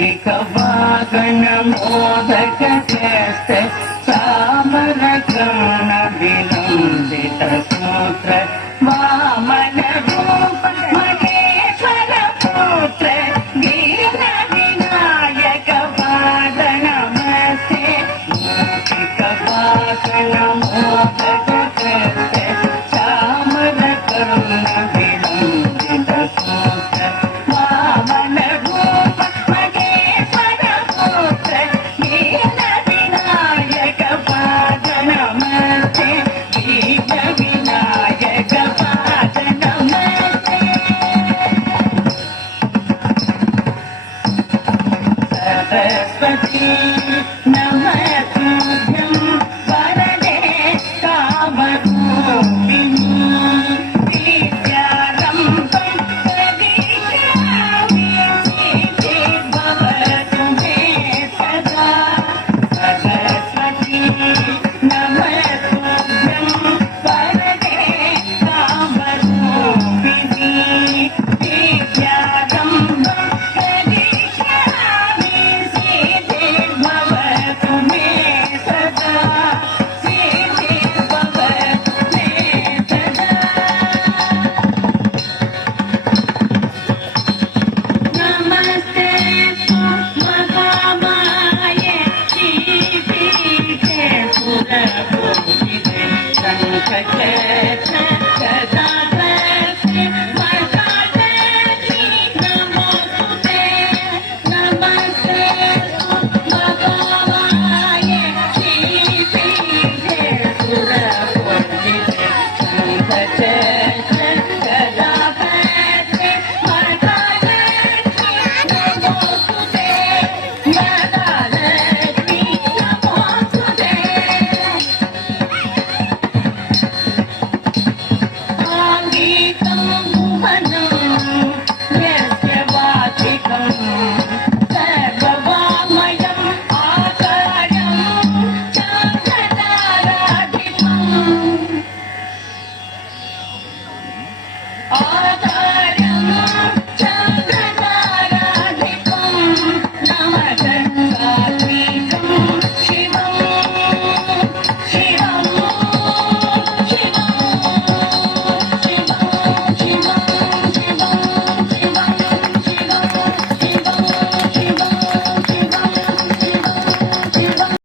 मूषिक वागण मोदक चेष्ट सामर गण विलंबित सूत्र वामन रूप महेश्वर पुत्र दीन विनायक पाद नमस्ते मूषिक वागण मोदक चेष्ट सामर गण विलंबित सूत्र वामन रूप महेश्वर पुत्र दीन विनायक पाद नमस्ते दीन विनायक पाद नमस्ते सरस्वती नमस्तुभ्यं वरदे कामरूपिणी विद्यारम्भं प्रदिशामि सिद्धि भवतु मे सदा सरस्वती नमस्तुभ्यं वरदे कामरूपिणी विद्यारम्भं प्रदिशामि सिद्धि भवतु मे सदा सिद्धि भवतु मे सदा नमस्ते महामाये श्रीपीठे सुरपूजिते शङ्खचक्र